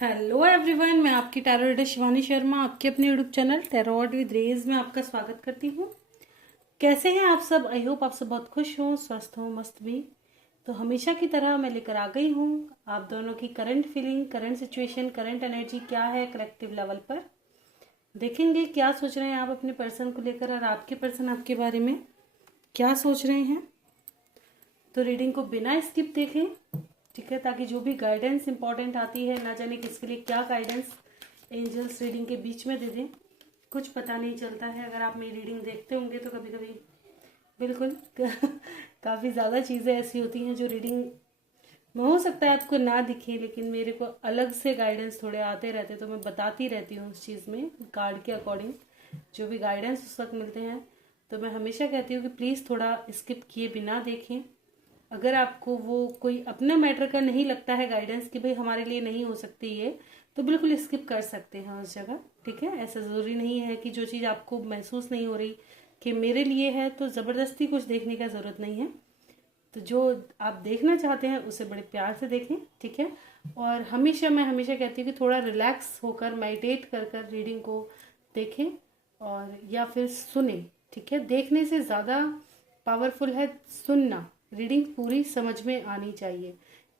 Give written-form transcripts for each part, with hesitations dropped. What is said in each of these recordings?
Hello everyone, मैं आपकी tarot reader Shivani Sharma आपके अपने YouTube channel tarot with Rez में आपका स्वागत करती हूँ। कैसे हैं आप सब? आई होप आप सब बहुत खुश हो, स्वस्थ हो, मस्त भी। तो हमेशा की तरह मैं लेकर आ गई हूँ आप दोनों की current feeling, current situation, current energy क्या है कलेक्टिव लेवल पर। देखेंगे क्या सोच रहे हैं आप अपने पर्सन को लेकर और आपके पर्सन आपके बारे में क्या सोच रहे हैं। तो रीडिंग को बिना स्किप देखें, ठीक है, ताकि जो भी गाइडेंस इंपॉर्टेंट आती है, ना जाने किसके लिए क्या गाइडेंस एंजल्स रीडिंग के बीच में दे दें, कुछ पता नहीं चलता है। अगर आप मेरी रीडिंग देखते होंगे तो कभी कभी बिल्कुल काफ़ी ज़्यादा चीज़ें ऐसी होती हैं जो रीडिंग में हो सकता है आपको ना दिखे, लेकिन मेरे को अलग से गाइडेंस थोड़े आते रहते, तो मैं बताती रहती हूँ उस चीज़ में कार्ड के अकॉर्डिंग जो भी गाइडेंस उस वक्त मिलते हैं। तो मैं हमेशा कहती हूँ कि प्लीज़ थोड़ा स्किप किए बिना देखें। अगर आपको वो कोई अपना मैटर का नहीं लगता है गाइडेंस कि भाई हमारे लिए नहीं हो सकती ये, तो बिल्कुल स्किप कर सकते हैं उस जगह, ठीक है। ऐसा ज़रूरी नहीं है कि जो चीज़ आपको महसूस नहीं हो रही कि मेरे लिए है तो ज़बरदस्ती कुछ देखने का ज़रूरत नहीं है। तो जो आप देखना चाहते हैं उसे बड़े प्यार से देखें, ठीक है। और मैं हमेशा कहती हूँ कि थोड़ा रिलैक्स होकर मेडिटेट कर कर रीडिंग को देखें और या फिर सुने, ठीक है। देखने से ज़्यादा पावरफुल है सुनना। रीडिंग पूरी समझ में आनी चाहिए,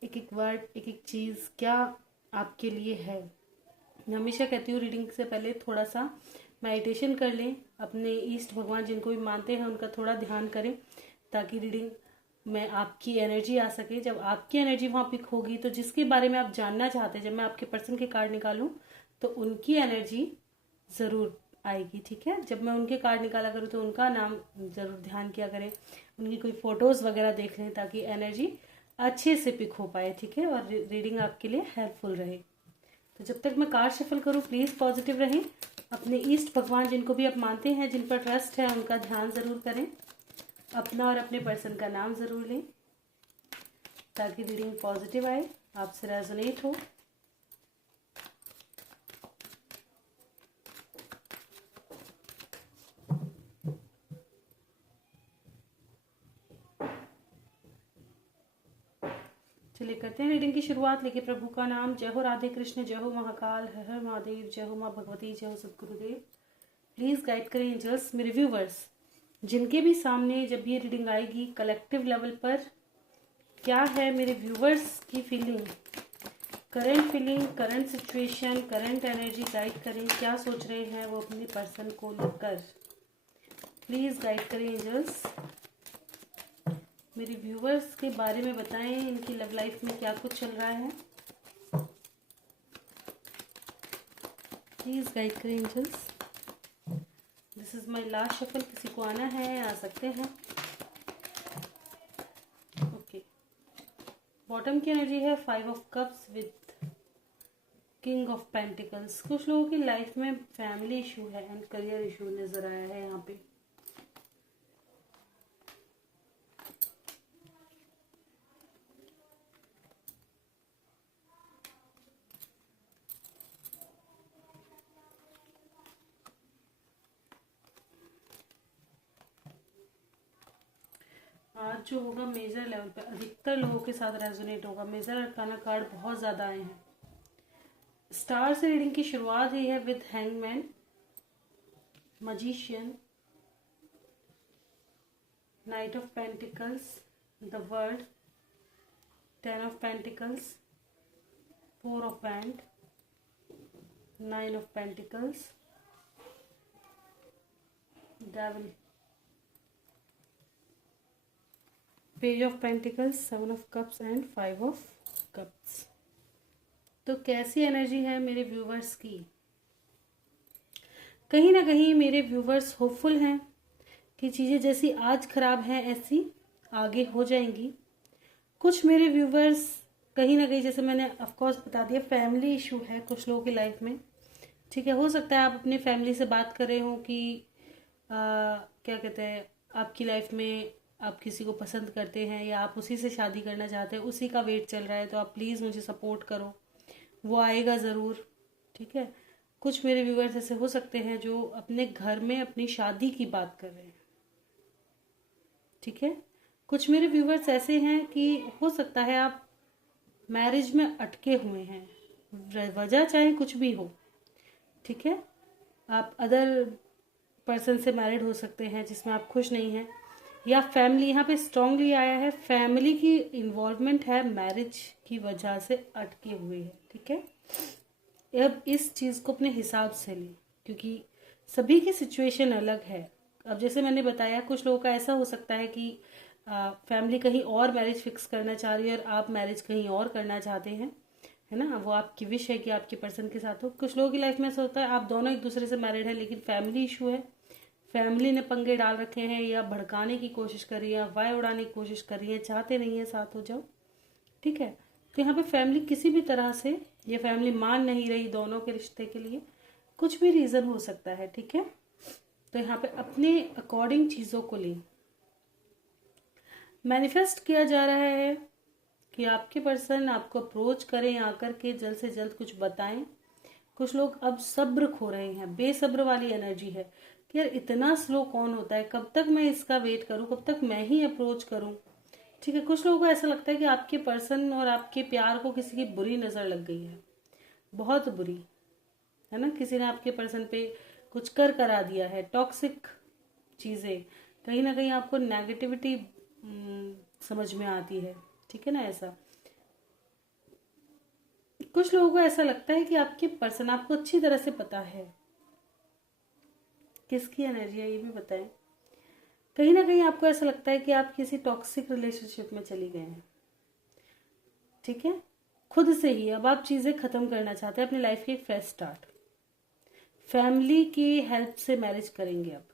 एक एक वर्ड, एक एक चीज़ क्या आपके लिए है। मैं हमेशा कहती हूँ रीडिंग से पहले थोड़ा सा मेडिटेशन कर लें, अपने ईष्ट भगवान जिनको भी मानते हैं उनका थोड़ा ध्यान करें, ताकि रीडिंग में आपकी एनर्जी आ सके। जब आपकी एनर्जी वहाँ पिक होगी तो जिसके बारे में आप जानना चाहते हैं, जब मैं आपके पर्सन के कार्ड निकालूं तो उनकी एनर्जी ज़रूर आएगी, ठीक है। जब मैं उनके कार्ड निकाला करूँ तो उनका नाम ज़रूर ध्यान किया करें, उनकी कोई फ़ोटोज़ वगैरह देख लें ताकि एनर्जी अच्छे से पिक हो पाए, ठीक है, और रीडिंग आपके लिए हेल्पफुल रहे। तो जब तक मैं कार्ड शफल करूँ प्लीज़ पॉजिटिव रहें। अपने ईष्ट भगवान जिनको भी आप मानते हैं, जिन पर ट्रस्ट है, उनका ध्यान ज़रूर करें। अपना और अपने पर्सन का नाम ज़रूर लें ताकि रीडिंग पॉजिटिव आए, आपसे रेजोनेट हो। चलिए करते हैं रीडिंग की शुरुआत। लेके प्रभु का नाम। जय हो राधे कृष्ण, जय हो महाकाल, हर हर महादेव, जय हो माँ भगवती, जय हो सदगुरुदेव। प्लीज़ गाइड करें एंजल्स मेरे व्यूवर्स जिनके भी सामने जब ये रीडिंग आएगी कलेक्टिव लेवल पर क्या है मेरे व्यूवर्स की feeling, feeling, current situation, current energy guide करें। क्या सोच रहे हैं वो अपने पर्सन को लेकर। प्लीज़ गाइड करें एंजल्स मेरे व्यूवर्स के बारे में बताएं, इनकी लव लाइफ में क्या कुछ चल रहा है। प्लीज़ गाइड करें angels. This is my last shuffle, किसी को आना है आ सकते हैं। ओके, बॉटम की एनर्जी है 5 of cups with king of pentacles. कुछ लोगों की लाइफ में फैमिली इशू है एंड करियर इशू नजर आया है यहाँ पे। आज जो होगा मेजर लेवल पे अधिकतर लोगों के साथ रेजोनेट होगा। मेजर अरकाना कार्ड बहुत ज़्यादा आए हैं। स्टार से रीडिंग की शुरुआत हुई है with hangman, magician, night of pentacles, the world, 10 of pentacles, 4 of band, 9 of pentacles, devil, page of pentacles, 7 of cups and 5 of cups. तो कैसी एनर्जी है मेरे व्यूवर्स की? कहीं ना कहीं मेरे व्यूवर्स होपफुल हैं कि चीज़ें जैसी आज खराब हैं ऐसी आगे हो जाएंगी। कुछ मेरे व्यूवर्स कहीं ना कहीं, जैसे मैंने ऑफकोर्स बता दिया, फैमिली इशू है कुछ लोगों की लाइफ में, ठीक है। हो सकता है आप अपने फैमिली से बात कर रहे हो कि क्या कहते हैं, आपकी लाइफ में आप किसी को पसंद करते हैं या आप उसी से शादी करना चाहते हैं, उसी का वेट चल रहा है, तो आप प्लीज़ मुझे सपोर्ट करो, वो आएगा ज़रूर, ठीक है। कुछ मेरे व्यूवर्स ऐसे हो सकते हैं जो अपने घर में अपनी शादी की बात कर रहे हैं, ठीक है। कुछ मेरे व्यूवर्स ऐसे हैं कि हो सकता है आप मैरिज में अटके हुए हैं, वजह चाहे कुछ भी हो, ठीक है। आप अदर पर्सन से मैरिड हो सकते हैं जिसमें आप खुश नहीं हैं, या फैमिली, यहाँ पे स्ट्रांगली आया है फैमिली की इन्वॉल्वमेंट है, मैरिज की वजह से अटके हुए है, ठीक है। अब इस चीज़ को अपने हिसाब से लें, क्योंकि सभी की सिचुएशन अलग है। अब जैसे मैंने बताया, कुछ लोगों का ऐसा हो सकता है कि फैमिली कहीं और मैरिज फिक्स करना चाह रही है और आप मैरिज कहीं और करना चाहते हैं, है ना। वो आपकी विश है कि आपके पर्सन के साथ हो। कुछ लोगों की लाइफ में ऐसा होता है आप दोनों एक दूसरे से मैरिड है लेकिन फैमिली इशू है, फैमिली ने पंगे डाल रखे हैं, या भड़काने की कोशिश कर रही है, वाय उड़ाने की कोशिश कर रही है, चाहते नहीं है साथ हो जाओ, ठीक है। तो यहाँ पे फैमिली किसी भी तरह से, ये फैमिली मान नहीं रही दोनों के रिश्ते के लिए, कुछ भी रीज़न हो सकता है, ठीक है। तो यहाँ पे अपने अकॉर्डिंग चीज़ों को लें। मैनिफेस्ट किया जा रहा है कि आपके पर्सन आपको अप्रोच करें, आकर के जल्द से जल्द कुछ बताएं। कुछ लोग अब सब्र खो रहे हैं, बेसब्र वाली एनर्जी है कि यार इतना स्लो कौन होता है, कब तक मैं इसका वेट करूं, कब तक मैं ही अप्रोच करूं, ठीक है। कुछ लोगों को ऐसा लगता है कि आपके पर्सन और आपके प्यार को किसी की बुरी नज़र लग गई है, बहुत बुरी, है ना। किसी ने आपके पर्सन पे कुछ कर करा दिया है, टॉक्सिक चीज़ें, कहीं ना कहीं आपको नेगेटिविटी समझ में आती है, ठीक है ना। ऐसा कुछ लोगों को ऐसा लगता है कि आपके पर्सन, आपको अच्छी तरह से पता है किसकी एनर्जी है, ये भी बताएं। कहीं ना कहीं आपको ऐसा लगता है कि आप किसी टॉक्सिक रिलेशनशिप में चली गए हैं, ठीक है। खुद से ही अब आप चीज़ें ख़त्म करना चाहते हैं, अपनी लाइफ की एक फ्रेश स्टार्ट। फैमिली की हेल्प से मैरिज करेंगे। अब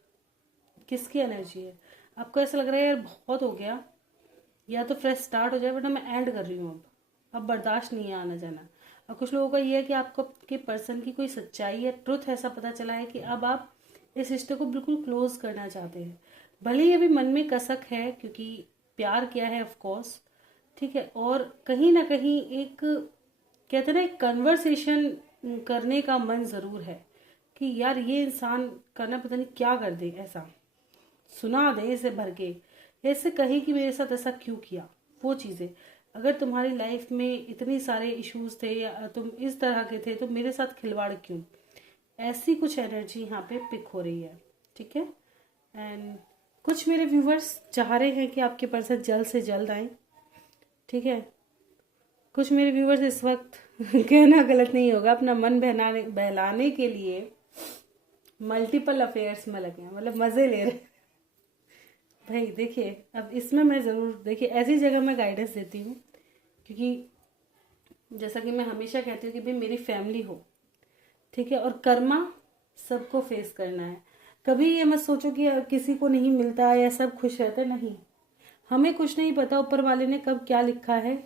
किसकी एनर्जी है, आपको ऐसा लग रहा है यार बहुत हो गया, या तो फ्रेश स्टार्ट हो जाए, वरना मैं एंड कर रही हूँ, अब बर्दाश्त नहीं है आना जाना। और कुछ लोगों का ये है कि आपको के पर्सन की कोई सच्चाई है, ट्रुथ ऐसा पता चला है कि अब आप इस रिश्ते को बिल्कुल क्लोज करना चाहते हैं। भले ही अभी मन में कसक है, क्योंकि प्यार किया है ऑफ कोर्स, ठीक है। और कहीं ना कहीं एक कहते हैं ना, एक कन्वर्सेशन करने का मन ज़रूर है कि यार ये इंसान करना पता नहीं क्या कर दे, ऐसा सुना दे इसे भर के, ऐसे कहे कि मेरे साथ ऐसा क्यों किया। वो चीज़ें, अगर तुम्हारी लाइफ में इतनी सारे इश्यूज थे या तुम इस तरह के थे तो मेरे साथ खिलवाड़ क्यों, ऐसी कुछ एनर्जी यहाँ पे पिक हो रही है, ठीक है। एंड कुछ मेरे व्यूवर्स चाह रहे हैं कि आपके पर्सन जल्द से जल्द आए, ठीक है। कुछ मेरे व्यूवर्स इस वक्त कहना गलत नहीं होगा, अपना मन बहलाने के लिए मल्टीपल अफेयर्स में लगे हैं, मतलब मज़े ले रहे हैं। भाई देखिए, अब इसमें मैं ज़रूर, देखिए ऐसी जगह मैं गाइडेंस देती हूँ, क्योंकि जैसा कि मैं हमेशा कहती हूँ कि भाई मेरी फैमिली हो, ठीक है। और कर्मा सबको फेस करना है। कभी ये मत सोचो कि किसी को नहीं मिलता या सब खुश रहते, नहीं। हमें कुछ नहीं पता ऊपर वाले ने कब क्या लिखा है,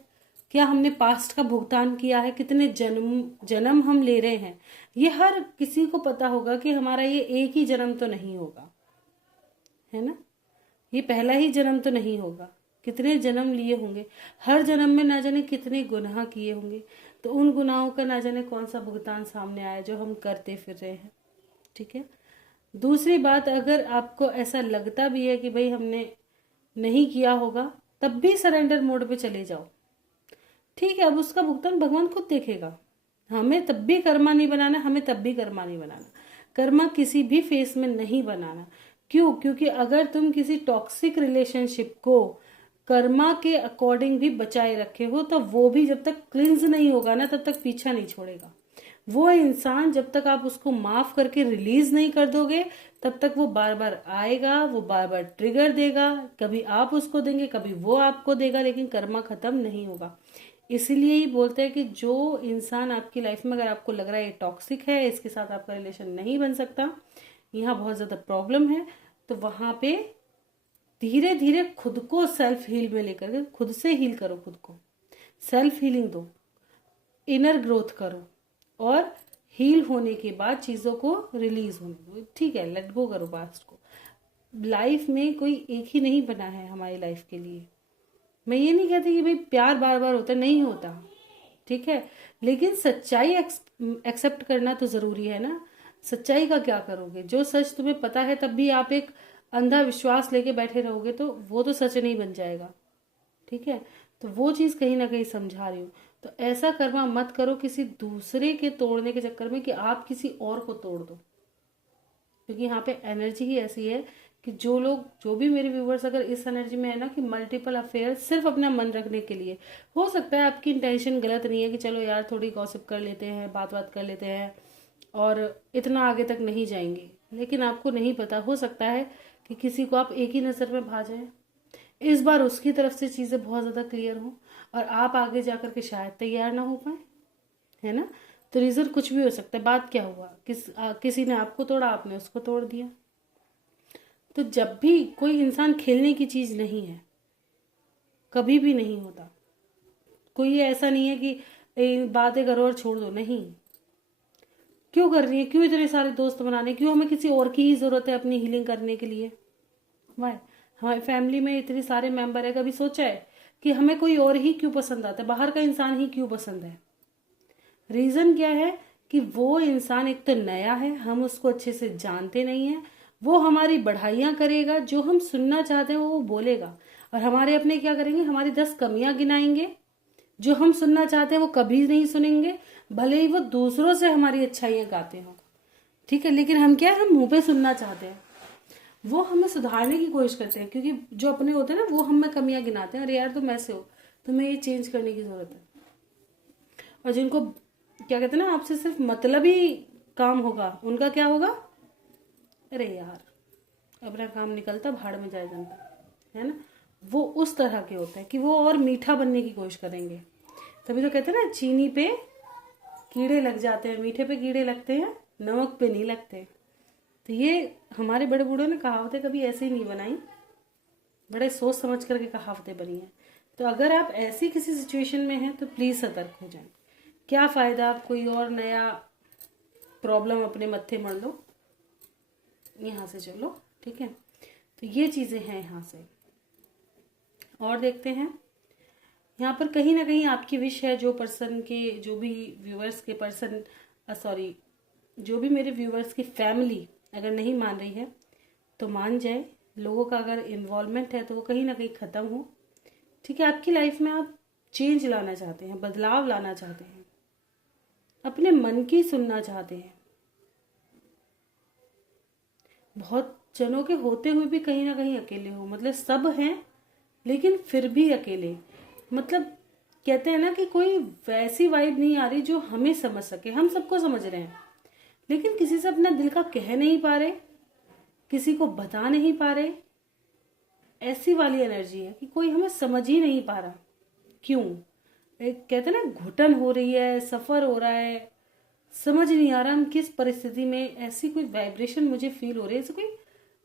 क्या हमने पास्ट का भुगतान किया है, कितने जन्म हम ले रहे हैं, ये हर किसी को पता होगा कि हमारा ये एक ही जन्म तो नहीं होगा, है ना। ये पहला ही जन्म तो नहीं होगा, कितने जन्म लिए होंगे, हर जन्म में ना जाने कितने गुनाह किए होंगे, तो उन गुनाहों का ना जाने कौन सा भुगतान सामने आया जो हम करते फिर रहे हैं, ठीक है। दूसरी बात, अगर आपको ऐसा लगता भी है कि भाई हमने नहीं किया होगा, तब भी सरेंडर मोड पे चले जाओ, ठीक है। अब उसका भुगतान भगवान खुद देखेगा। हमें तब भी कर्मा नहीं बनाना, हमें तब भी कर्मा नहीं बनाना, कर्मा किसी भी फेस में नहीं बनाना। क्यों? क्योंकि अगर तुम किसी टॉक्सिक रिलेशनशिप को कर्मा के अकॉर्डिंग भी बचाए रखे हो, तो वो भी जब तक क्लिंज नहीं होगा ना, तब तक पीछा नहीं छोड़ेगा। वो इंसान जब तक आप उसको माफ करके रिलीज नहीं कर दोगे, तब तक वो बार बार आएगा, वो बार बार ट्रिगर देगा, कभी आप उसको देंगे, कभी वो आपको देगा, लेकिन कर्मा खत्म नहीं होगा। इसीलिए ही बोलते हैं कि जो इंसान आपकी लाइफ में, अगर आपको लग रहा है ये टॉक्सिक है, इसके साथ आपका रिलेशन नहीं बन सकता, यहाँ बहुत ज़्यादा प्रॉब्लम है, तो वहाँ पे धीरे धीरे खुद को सेल्फ हील में लेकर के खुद से हील करो, खुद को सेल्फ हीलिंग दो, इनर ग्रोथ करो, और हील होने के बाद चीज़ों को रिलीज होने दो, ठीक है। लेट गो करो पास्ट को। लाइफ में कोई एक ही नहीं बना है हमारी लाइफ के लिए। मैं ये नहीं कहती कि भाई प्यार बार बार होता, नहीं होता, ठीक है, लेकिन सच्चाई एक्सेप्ट करना तो ज़रूरी है ना। सच्चाई का क्या करोगे? जो सच तुम्हें पता है तब भी आप एक अंधा विश्वास लेके बैठे रहोगे तो वो तो सच नहीं बन जाएगा, ठीक है। तो वो चीज़ कहीं ना कहीं समझा रही हूँ। तो ऐसा कर्मा मत करो किसी दूसरे के तोड़ने के चक्कर में कि आप किसी और को तोड़ दो, क्योंकि यहाँ पे एनर्जी ही ऐसी है कि जो लोग, जो भी मेरे व्यूवर्स अगर इस एनर्जी में है ना कि मल्टीपल अफेयर सिर्फ अपना मन रखने के लिए, हो सकता है आपकी इंटेंशन गलत नहीं है कि चलो यार थोड़ी गॉसिप कर लेते हैं, बात बात कर लेते हैं और इतना आगे तक नहीं जाएंगे, लेकिन आपको नहीं पता, हो सकता है कि किसी को आप एक ही नज़र में भा जाए, इस बार उसकी तरफ से चीज़ें बहुत ज़्यादा क्लियर हों और आप आगे जाकर के शायद तैयार ना हो पाए, है ना। तो रीज़न कुछ भी हो सकता है। बात क्या हुआ, किसी ने आपको तोड़ा, आपने उसको तोड़ दिया। तो जब भी कोई इंसान खेलने की चीज़ नहीं है, कभी भी नहीं होता। कोई ऐसा नहीं है कि बातें करो और छोड़ दो, नहीं। क्यों कर रही है, क्यों इतने सारे दोस्त बनाने, क्यों हमें किसी और की ही ज़रूरत है अपनी हीलिंग करने के लिए। वाह, हमारी फैमिली में इतने सारे मेंबर है, कभी सोचा है कि हमें कोई और ही क्यों पसंद आता है, बाहर का इंसान ही क्यों पसंद है। रीज़न क्या है कि वो इंसान एक तो नया है, हम उसको अच्छे से जानते नहीं हैं, वो हमारी बढ़ाइयाँ करेगा, जो हम सुनना चाहते हैं वो बोलेगा, और हमारे अपने क्या करेंगे, हमारी 10 कमियां गिनाएंगे, जो हम सुनना चाहते हैं वो कभी नहीं सुनेंगे, भले ही वो दूसरों से हमारी अच्छाइयाँ गाते हो, ठीक है, लेकिन हम क्या है, हम मुंह पे सुनना चाहते हैं। वो हमें सुधारने की कोशिश करते हैं, क्योंकि जो अपने होते हैं ना वो हम में कमियां गिनाते हैं, अरे यार तुम ऐसे हो, तुम्हें ये चेंज करने की जरूरत है। और जिनको क्या कहते हैं ना, आपसे सिर्फ मतलब ही काम होगा, उनका क्या होगा, अरे यार अपना काम निकलता भाड़ में जाए जनता, है ना। वो उस तरह के होते हैं कि वो और मीठा बनने की कोशिश करेंगे। तभी तो कहते हैं ना, चीनी पे कीड़े लग जाते हैं, मीठे पे कीड़े लगते हैं, नमक पे नहीं लगते। तो ये हमारे बड़े बूढ़ों ने कहावतें कभी ऐसे ही नहीं बनाई, बड़े सोच समझ करके कहावतें बनी हैं। तो अगर आप ऐसी किसी सिचुएशन में हैं तो प्लीज़ सतर्क हो जाएं। क्या फ़ायदा आप कोई और नया प्रॉब्लम अपने मत्थे मर लो, यहाँ से चलो, ठीक है। तो ये चीज़ें हैं यहाँ से। और देखते हैं यहाँ पर कहीं ना कहीं आपकी विश है, जो पर्सन के, जो भी व्यूअर्स के पर्सन, सॉरी, जो भी मेरे व्यूअर्स की फैमिली अगर नहीं मान रही है तो मान जाए। लोगों का अगर इन्वॉल्वमेंट है तो वो कहीं ना कहीं ख़त्म हो, ठीक है। आपकी लाइफ में आप चेंज लाना चाहते हैं, बदलाव लाना चाहते हैं, अपने मन की सुनना चाहते हैं। बहुत जनों के होते हुए भी कहीं ना कहीं अकेले हो, मतलब सब हैं लेकिन फिर भी अकेले। मतलब कहते हैं ना कि कोई वैसी वाइब नहीं आ रही जो हमें समझ सके। हम सबको समझ रहे हैं लेकिन किसी से अपना दिल का कह नहीं पा रहे, किसी को बता नहीं पा रहे। ऐसी वाली एनर्जी है कि कोई हमें समझ ही नहीं पा रहा। क्यों, एक कहते हैं ना, घुटन हो रही है, सफर हो रहा है, समझ नहीं आ रहा हम किस परिस्थिति में। ऐसी कोई वाइब्रेशन मुझे फील हो रही है, ऐसे कोई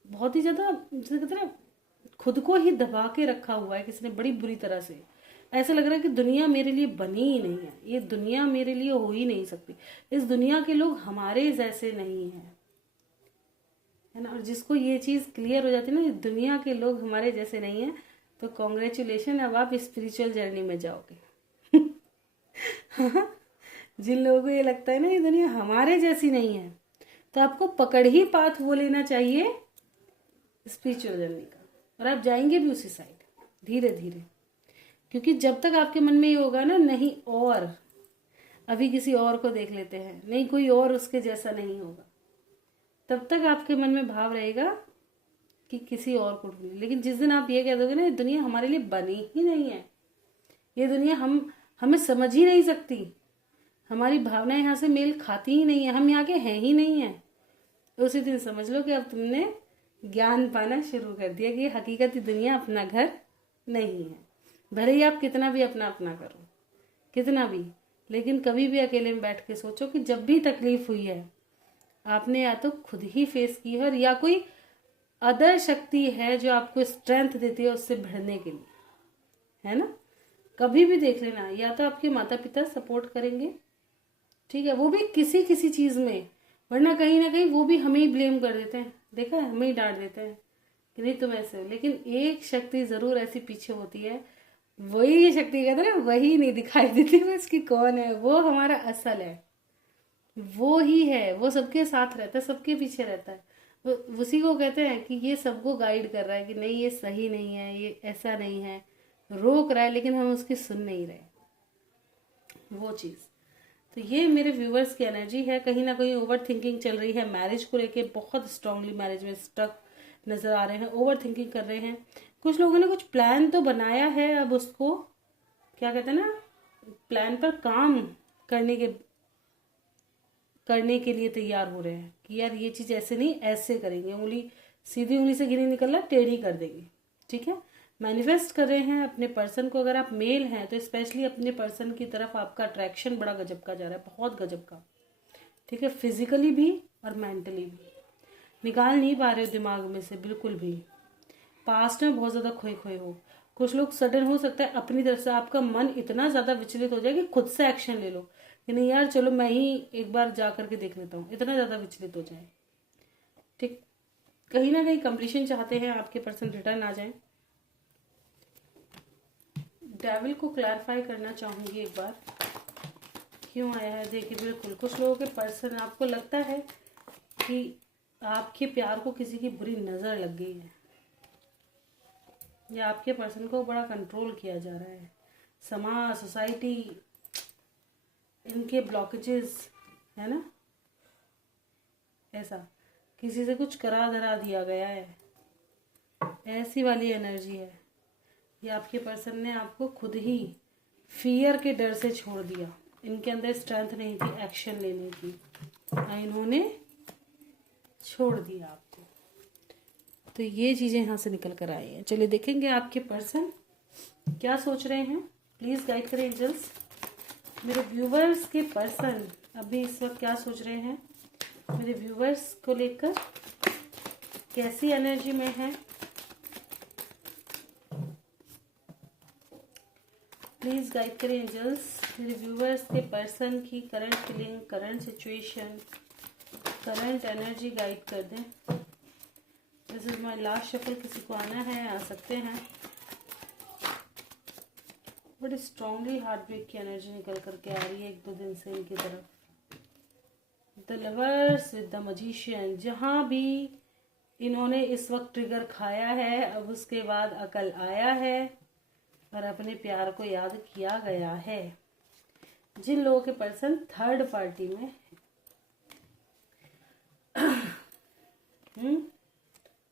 बहुत ही ज्यादा, जैसे कहते हैं ना, खुद को ही दबा के रखा हुआ है किसी ने बड़ी बुरी तरह से। ऐसा लग रहा है कि दुनिया मेरे लिए बनी ही नहीं है, ये दुनिया मेरे लिए हो ही नहीं सकती, इस दुनिया के लोग हमारे जैसे नहीं है ना। और जिसको ये चीज़ क्लियर हो जाती है ना, दुनिया के लोग हमारे जैसे नहीं है, तो कॉन्ग्रेचुलेशन, अब आप स्पिरिचुअल जर्नी में जाओगे। जिन लोगों को ये लगता है ना ये दुनिया हमारे जैसी नहीं है, तो आपको पकड़ ही पाथ वो लेना चाहिए स्पिरिचुअल जर्नी का, और आप जाएंगे भी उसी साइड धीरे धीरे। क्योंकि जब तक आपके मन में ये होगा ना, नहीं और अभी किसी और को देख लेते हैं, नहीं कोई और उसके जैसा नहीं होगा, तब तक आपके मन में भाव रहेगा कि किसी और को ढूंढे। लेकिन जिस दिन आप ये कह दोगे ना ये दुनिया हमारे लिए बनी ही नहीं है, ये दुनिया हमें समझ ही नहीं सकती, हमारी भावनाएं यहाँ से मेल खाती ही नहीं है, हम यहाँ के हैं ही नहीं है, तो उसी दिन समझ लो कि अब तुमने ज्ञान पाना शुरू कर दिया कि हकीकती दुनिया अपना घर नहीं है। भले ही आप कितना भी अपना अपना करो, कितना भी, लेकिन कभी भी अकेले में बैठ के सोचो कि जब भी तकलीफ हुई है आपने या तो खुद ही फेस की है, और या कोई अदर शक्ति है जो आपको स्ट्रेंथ देती है उससे बढ़ने के लिए, है ना। कभी भी देख लेना, या तो आपके माता पिता सपोर्ट करेंगे, ठीक है, वो भी किसी किसी चीज़ में, वरना कहीं ना कहीं वो भी हमें ही ब्लेम कर देते हैं, देखा है, हमें ही डांट देते हैं कि नहीं तुम ऐसे हो। लेकिन एक शक्ति जरूर ऐसी पीछे होती है, वही शक्ति कहते हैं ना, वही नहीं दिखाई देती वो इसकी कौन है, वो हमारा असल है, वो ही है, वो सबके साथ रहता है, सबके पीछे रहता है, वो उसी को कहते हैं कि ये सबको गाइड कर रहा है कि नहीं ये सही नहीं है, ये ऐसा नहीं है, रोक रहा है, लेकिन हम उसकी सुन नहीं रहे। वो चीज़। तो ये मेरे व्यूवर्स की एनर्जी है। कहीं ना कहीं ओवर थिंकिंग चल रही है, मैरिज को लेके बहुत स्ट्रांगली मैरिज में स्टक नजर आ रहे हैं, ओवर थिंकिंग कर रहे हैं। कुछ लोगों ने कुछ प्लान तो बनाया है, अब उसको क्या कहते हैं ना, प्लान पर काम करने के लिए तैयार हो रहे हैं कि यार ये चीज ऐसे नहीं, ऐसे करेंगे, उंगली सीधी उंगली से गिनी निकलना, टेढ़ी कर देंगे। ठीक है, मैनिफेस्ट कर रहे हैं अपने पर्सन को। अगर आप मेल हैं तो स्पेशली अपने पर्सन की तरफ आपका अट्रैक्शन बड़ा गजब का जा रहा है, बहुत गजब का। ठीक है, फिजिकली भी और मेंटली भी निकाल नहीं पा रहे हो दिमाग में से बिल्कुल भी। पास्ट में बहुत ज़्यादा खोए खोए हो। कुछ लोग सडन हो सकता है अपनी तरफ से आपका मन इतना ज़्यादा विचलित हो जाए कि खुद से एक्शन ले लो कि नहीं यार चलो मैं ही एक बार जा करके देख लेता हूँ, इतना ज़्यादा विचलित हो जाए। ठीक, कहीं ना कहीं कंप्लीशन चाहते हैं, आपके पर्सन रिटर्न आ जाए। डेविल को क्लैरिफाई करना चाहूंगी एक बार, क्यों आया है। देखिए बिल्कुल कुछ लोगों के पर्सन, आपको लगता है कि आपके प्यार को किसी की बुरी नज़र लग गई है, या आपके पर्सन को बड़ा कंट्रोल किया जा रहा है। समाज, सोसाइटी, इनके ब्लॉकेजेस है ना, ऐसा किसी से कुछ करा धरा दिया गया है, ऐसी वाली एनर्जी है। या आपके पर्सन ने आपको खुद ही फियर के डर से छोड़ दिया, इनके अंदर स्ट्रेंथ नहीं थी एक्शन लेने की, इन्होंने छोड़ दिया आपको। तो ये चीजें यहाँ से निकल कर आई हैं। चलिए देखेंगे आपके पर्सन क्या सोच रहे हैं। प्लीज गाइड करें एंजल्स। मेरे व्यूवर्स के पर्सन अभी इस वक्त क्या सोच रहे हैं, मेरे व्यूवर्स को लेकर कैसी एनर्जी में है। प्लीज गाइड करें एंजल्स। मेरे व्यूवर्स के पर्सन की current feeling, current situation, current energy guide कर दें। This is my last shuffle. किसी को आना है आ सकते हैं। बड़ी स्ट्रांगली हार्ट ब्रेक की एनर्जी निकल करके आ रही है एक दो दिन से इनकी तरफ। The lovers with the magician, जहां भी इन्होंने इस वक्त ट्रिगर खाया है, अब उसके बाद अकल आया है और अपने प्यार को याद किया गया है। जिन लोगों के पर्सन थर्ड पार्टी में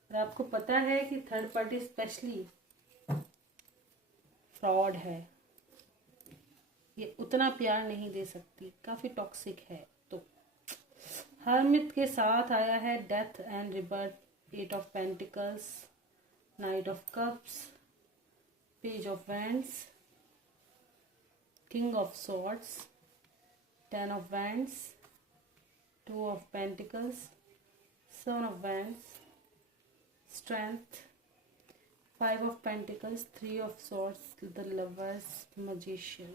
और आपको पता है कि थर्ड पार्टी स्पेशली फ्रॉड है, ये उतना प्यार नहीं दे सकती, काफी टॉक्सिक है। तो हर्मिट के साथ आया है death and rebirth, 8 of pentacles, night of cups, page of wands, king of swords, 10 of wands, 2 of pentacles, 7 of wands, strength, 5 of pentacles, 3 of swords, the lovers, magician,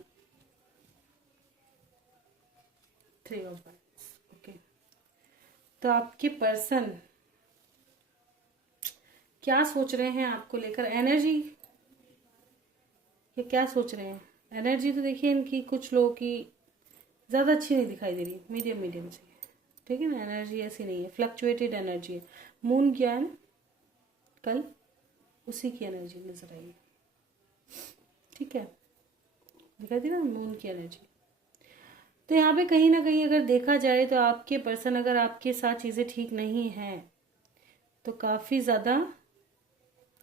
3 of wands. Okay, तो आपके person क्या सोच रहे हैं आपको लेकर, energy ये क्या सोच रहे हैं। एनर्जी तो देखिए इनकी कुछ लोगों की ज़्यादा अच्छी नहीं दिखाई दे रही, मीडियम मीडियम से। ठीक है ना, एनर्जी ऐसी नहीं है, फ्लक्चुएटेड एनर्जी है। मून ज्ञान कल उसी की एनर्जी नजर आई है। ठीक है, दिखाई दी ना मून की एनर्जी। तो यहाँ पे कहीं ना कहीं अगर देखा जाए तो आपके पर्सन, अगर आपके साथ चीज़ें ठीक नहीं हैं तो काफ़ी ज़्यादा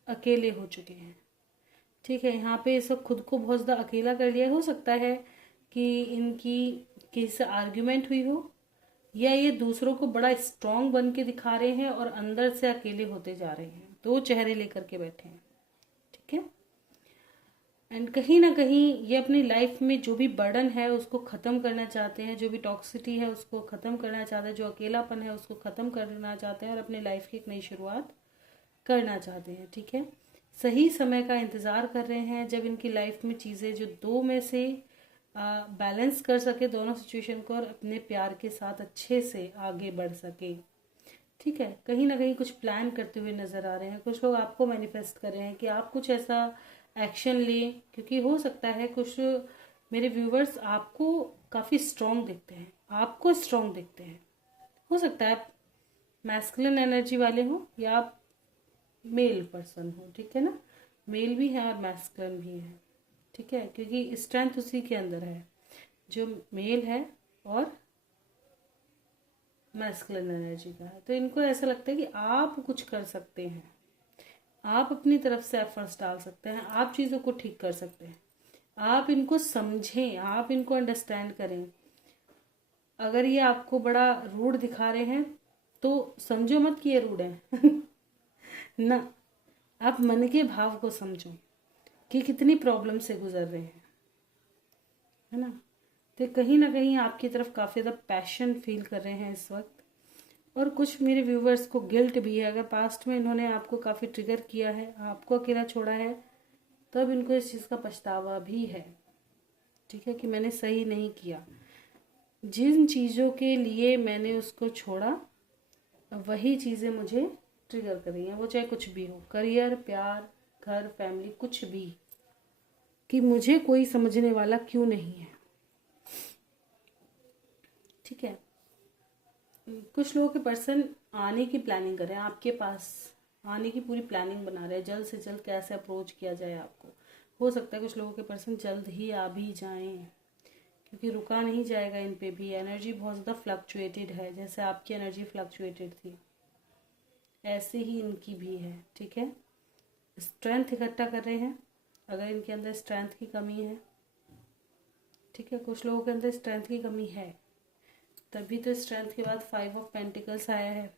अकेले हो चुके हैं। ठीक है, यहाँ पे इस वक्त खुद को बहुत ज़्यादा अकेला कर लिया। हो सकता है कि इनकी किसी से आर्ग्यूमेंट हुई हो, या ये दूसरों को बड़ा स्ट्रांग बन के दिखा रहे हैं और अंदर से अकेले होते जा रहे हैं, दो चेहरे लेकर के बैठे हैं। ठीक है, एंड कहीं ना कहीं ये अपनी लाइफ में जो भी बर्डन है उसको ख़त्म करना चाहते हैं, जो भी टॉक्सिटी है उसको ख़त्म करना चाहते हैं, जो अकेलापन है उसको ख़त्म करना चाहते हैं और अपनी लाइफ की एक नई शुरुआत करना चाहते हैं। ठीक है, सही समय का इंतज़ार कर रहे हैं जब इनकी लाइफ में चीज़ें जो दो में से बैलेंस कर सके दोनों सिचुएशन को और अपने प्यार के साथ अच्छे से आगे बढ़ सके। ठीक है, कहीं ना कहीं कुछ प्लान करते हुए नज़र आ रहे हैं। कुछ लोग आपको मैनिफेस्ट कर रहे हैं कि आप कुछ ऐसा एक्शन लें, क्योंकि हो सकता है कुछ मेरे व्यूवर्स आपको काफ़ी स्ट्रॉन्ग देखते हैं, आपको स्ट्रॉन्ग देखते हैं। हो सकता है आप मैस्कुलिन एनर्जी वाले हो या आप मेल पर्सन हो। ठीक है ना, मेल भी है और मैस्कुलिन भी है। ठीक है, क्योंकि स्ट्रेंथ उसी के अंदर है जो मेल है और मैस्कुलिन एनर्जी का है। तो इनको ऐसा लगता है कि आप कुछ कर सकते हैं, आप अपनी तरफ से एफर्ट्स डाल सकते हैं, आप चीज़ों को ठीक कर सकते हैं। आप इनको समझें, आप इनको अंडरस्टैंड करें। अगर ये आपको बड़ा रूड दिखा रहे हैं तो समझो मत कि ये रूड है ना, आप मन के भाव को समझो कि कितनी प्रॉब्लम से गुजर रहे हैं, है ना। तो कहीं ना कहीं आपकी तरफ काफ़ी ज़्यादा पैशन फील कर रहे हैं इस वक्त। और कुछ मेरे व्यूवर्स को गिल्ट भी है, अगर पास्ट में इन्होंने आपको काफ़ी ट्रिगर किया है, आपको अकेला छोड़ा है, तब इनको इस चीज़ का पछतावा भी है, ठीक है, कि मैंने सही नहीं किया। जिन चीज़ों के लिए मैंने उसको छोड़ा वही चीज़ें मुझे ट्रिगर कर रही हैं, वो चाहे कुछ भी हो, करियर, प्यार, घर, फैमिली, कुछ भी, कि मुझे कोई समझने वाला क्यों नहीं है, ठीक है। कुछ लोगों के पर्सन आने की प्लानिंग कर रहे हैं, आपके पास आने की पूरी प्लानिंग बना रहे हैं, जल्द से जल्द कैसे अप्रोच किया जाए आपको। हो सकता है कुछ लोगों के पर्सन जल्द ही आ भी जाएं, क्योंकि रुका नहीं जाएगा इन पे भी। एनर्जी बहुत ज़्यादा फ्लक्चुएटेड है, जैसे आपकी एनर्जी फ्लक्चुएटेड थी ऐसे ही इनकी भी है, ठीक है। स्ट्रेंथ इकट्ठा कर रहे हैं, अगर इनके अंदर स्ट्रेंथ की कमी है, ठीक है, कुछ लोगों के अंदर स्ट्रेंथ की कमी है, तभी तो स्ट्रेंथ के बाद 5 ऑफ पेंटिकल्स आया है।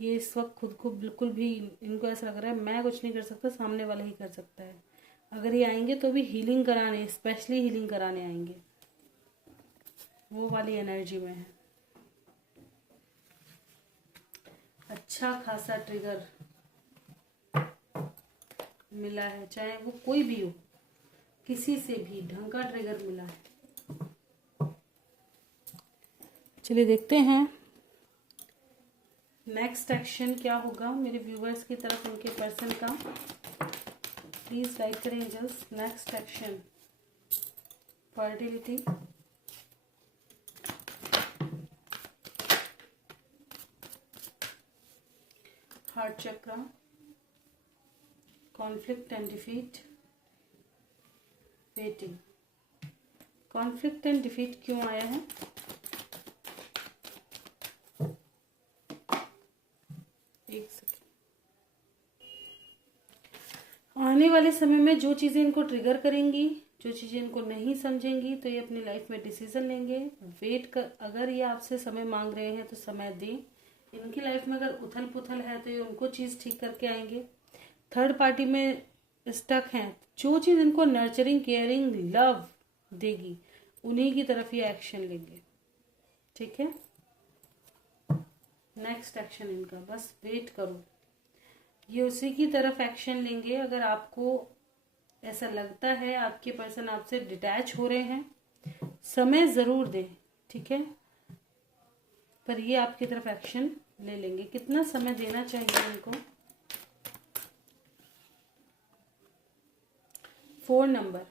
ये इस वक्त खुद को बिल्कुल भी, इनको ऐसा लग रहा है मैं कुछ नहीं कर सकता, सामने वाला ही कर सकता है। अगर ये आएंगे तो भी हीलिंग कराने, स्पेशली हीलिंग कराने आएंगे, वो वाली एनर्जी में है। अच्छा खासा ट्रिगर मिला है, चाहे वो कोई भी हो, किसी से भी ढंग का ट्रिगर मिला है। चलिए देखते हैं नेक्स्ट एक्शन क्या होगा मेरे व्यूवर्स की तरफ, उनके पर्सन का। प्लीज गाइड करें angels. Next action, fertility, heart chakra, conflict and defeat, waiting. Conflict and defeat क्यों आया है? एक सेकेंड। आने वाले समय में जो चीज़ें इनको ट्रिगर करेंगी, जो चीज़ें इनको नहीं समझेंगी, तो ये अपनी लाइफ में डिसीजन लेंगे। वेट कर, अगर ये आपसे समय मांग रहे हैं तो समय दें। इनकी लाइफ में अगर उथल पुथल है तो ये उनको चीज़ ठीक करके आएंगे। थर्ड पार्टी में स्टक हैं, जो चीज़ इनको नर्चरिंग, केयरिंग, लव देगी उन्हीं की तरफ ये एक्शन लेंगे, ठीक है। नेक्स्ट एक्शन इनका, बस वेट करो, ये उसी की तरफ एक्शन लेंगे। अगर आपको ऐसा लगता है आपके पर्सन आपसे डिटैच हो रहे हैं, समय ज़रूर दें, ठीक है, पर ये आपकी तरफ एक्शन ले लेंगे। कितना समय देना चाहिए इनको? 4 नंबर,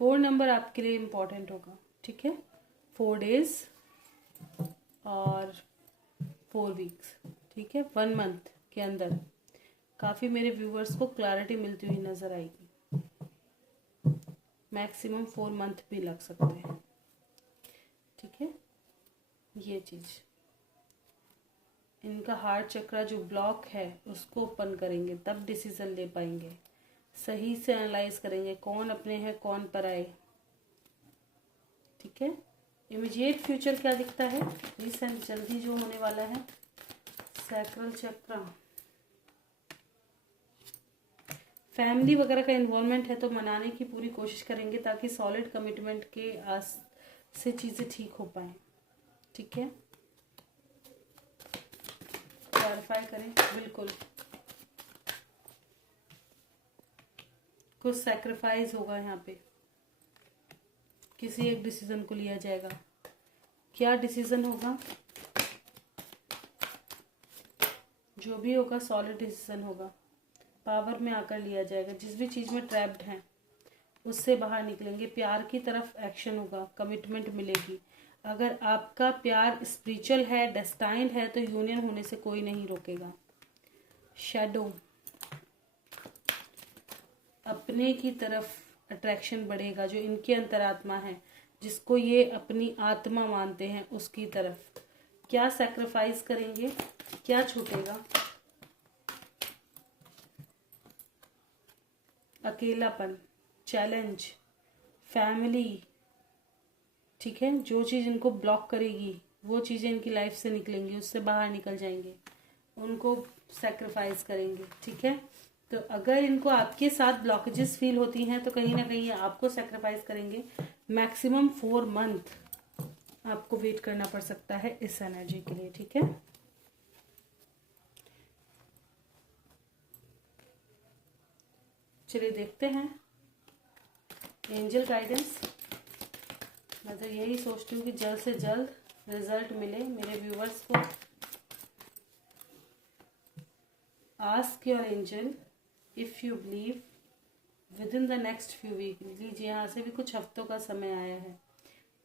4 नंबर आपके लिए इम्पोर्टेंट होगा, ठीक है। 4 डेज और 4 वीक्स, ठीक है, 1 मंथ के अंदर काफ़ी मेरे व्यूवर्स को क्लैरिटी मिलती हुई नज़र आएगी। मैक्सिमम 4 मंथ भी लग सकते हैं, ठीक है। ये चीज़, इनका हार्ट चक्रा जो ब्लॉक है उसको ओपन करेंगे, तब डिसीजन ले पाएंगे। सही से एनालाइज करेंगे कौन अपने हैं कौन पराए, ठीक है। इमीडिएट फ्यूचर क्या दिखता है रिसेंट, जल्दी जो होने वाला है? सैक्रल चक्रा, फैमिली वगैरह का इन्वॉल्वमेंट है तो मनाने की पूरी कोशिश करेंगे, ताकि सॉलिड कमिटमेंट के आस से चीज़ें ठीक हो पाए, ठीक है। क्लैरिफाई करें, बिल्कुल कुछ सैक्रिफाइस होगा यहाँ पे, किसी एक डिसीजन को लिया जाएगा। क्या डिसीजन होगा? जो भी होगा सॉलिड डिसीजन होगा, पावर में आकर लिया जाएगा। जिस भी चीज़ में ट्रैप्ड हैं उससे बाहर निकलेंगे, प्यार की तरफ एक्शन होगा, कमिटमेंट मिलेगी। अगर आपका प्यार स्पिरिचुअल है, डेस्टाइन्ड है, तो यूनियन होने से कोई नहीं रोकेगा। शैडो, अपने की तरफ अट्रैक्शन बढ़ेगा, जो इनकी अंतरात्मा है, जिसको ये अपनी आत्मा मानते हैं, उसकी तरफ। क्या सैक्रिफाइस करेंगे, क्या छूटेगा? अकेलापन, चैलेंज, फैमिली, ठीक है। जो चीज़ इनको ब्लॉक करेगी वो चीज़ें इनकी लाइफ से निकलेंगी, उससे बाहर निकल जाएंगे, उनको सैक्रिफाइस करेंगे, ठीक है। तो अगर इनको आपके साथ ब्लॉकेजेस फील होती हैं तो कहीं ना कहीं आपको सैक्रिफाइस करेंगे। मैक्सिमम 4 मंथ आपको वेट करना पड़ सकता है इस एनर्जी के लिए, ठीक है। चलिए देखते हैं एंजल गाइडेंस। मैं तो यही सोचती हूँ कि जल्द से जल्द रिजल्ट मिले मेरे व्यूवर्स को। Ask your angel if you believe with in the next few week. लीजिए, यहाँ से भी कुछ हफ्तों का समय आया है।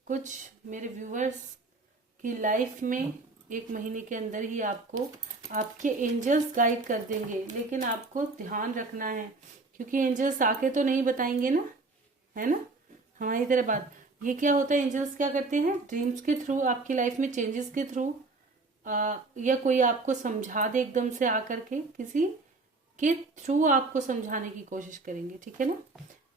कुछ मेरे व्यूवर्स की लाइफ में 1 महीने के अंदर ही आपको आपके एंजल्स गाइड कर देंगे, लेकिन आपको ध्यान रखना है, क्योंकि एंजल्स आके तो नहीं बताएंगे ना, है ना, हमारी तरह बात। ये क्या होता है, एंजल्स क्या करते हैं, ड्रीम्स के थ्रू, आपकी लाइफ में चेंजेस के थ्रू, या कोई आपको समझा दे एकदम से आकर के, किसी के थ्रू आपको समझाने की कोशिश करेंगे, ठीक है ना।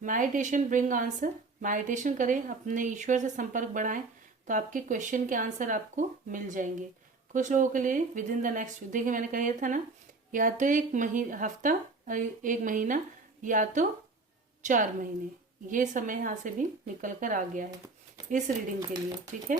Meditation bring answer. मेडिटेशन करें, अपने ईश्वर से संपर्क बढ़ाएं, तो आपके क्वेश्चन के आंसर आपको मिल जाएंगे। कुछ लोगों के लिए विद इन द नेक्स्ट, देखिए मैंने कहा था ना, या तो 1 हफ्ता, 1 महीना, या तो 4 महीने, ये समय यहाँ से भी निकल कर आ गया है इस रीडिंग के लिए, ठीक है।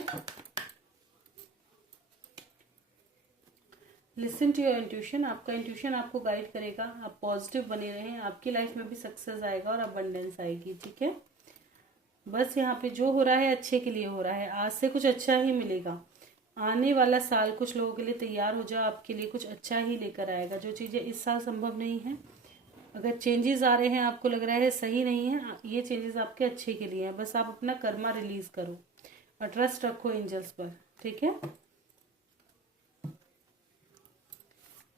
Listen to your intuition. आपका इंट्यूशन आपको गाइड करेगा। आप पॉजिटिव बने रहें, आपकी लाइफ में भी सक्सेस आएगा और अबंडेंस आएगी, ठीक है। बस यहाँ पे जो हो रहा है अच्छे के लिए हो रहा है, आज से कुछ अच्छा ही मिलेगा। आने वाला साल कुछ लोगों के लिए तैयार हो जाओ, आपके लिए कुछ अच्छा ही लेकर आएगा। जो चीज़ें इस साल संभव नहीं है, अगर चेंजेस आ रहे हैं, आपको लग रहा है सही नहीं है, ये चेंजेस आपके अच्छे के लिए हैं। बस आप अपना कर्मा रिलीज करो और ट्रस्ट रखो एंजल्स पर, ठीक है।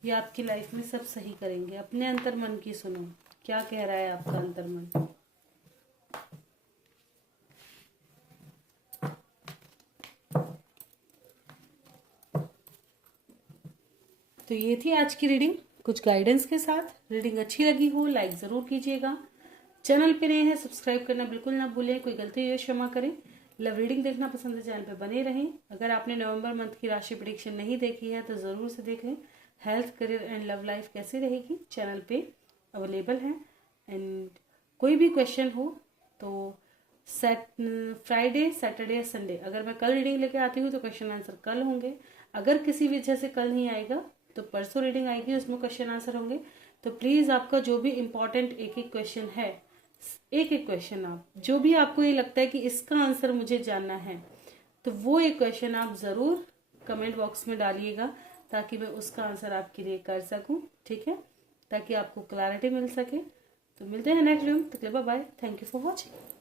ये आपकी लाइफ में सब सही करेंगे। अपने अंतर मन की सुनो, क्या कह रहा है आपका अंतर मन। तो ये थी आज की रीडिंग, कुछ गाइडेंस के साथ। रीडिंग अच्छी लगी हो लाइक ज़रूर कीजिएगा। चैनल पे नए हैं सब्सक्राइब करना बिल्कुल ना भूलें। कोई गलती हो क्षमा करें। लव रीडिंग देखना पसंद है, चैनल पे बने रहें। अगर आपने नवंबर मंथ की राशि प्रेडिक्शन नहीं देखी है तो ज़रूर से देख लें। Health, career and love life कैसी रहेगी, चैनल पे अवेलेबल है। एंड कोई भी क्वेश्चन हो तो फ्राइडे, सैटरडे या संडे, अगर मैं कल रीडिंग लेके आती हूँ तो क्वेश्चन आंसर कल होंगे। अगर किसी वजह से कल नहीं आएगा तो परसों रीडिंग आएगी, उसमें क्वेश्चन आंसर होंगे। तो प्लीज़ आपका जो भी इम्पोर्टेंट एक एक क्वेश्चन है, एक एक क्वेश्चन आप जो भी आपको ये लगता है कि इसका आंसर मुझे जानना है, तो वो एक क्वेश्चन आप ज़रूर कमेंट बॉक्स में डालिएगा, ताकि मैं उसका आंसर आपके लिए कर सकूं, ठीक है, ताकि आपको क्लैरिटी मिल सके। तो मिलते हैं नेक्स्ट वीडियो में, तब तक bye bye. Thank you for watching.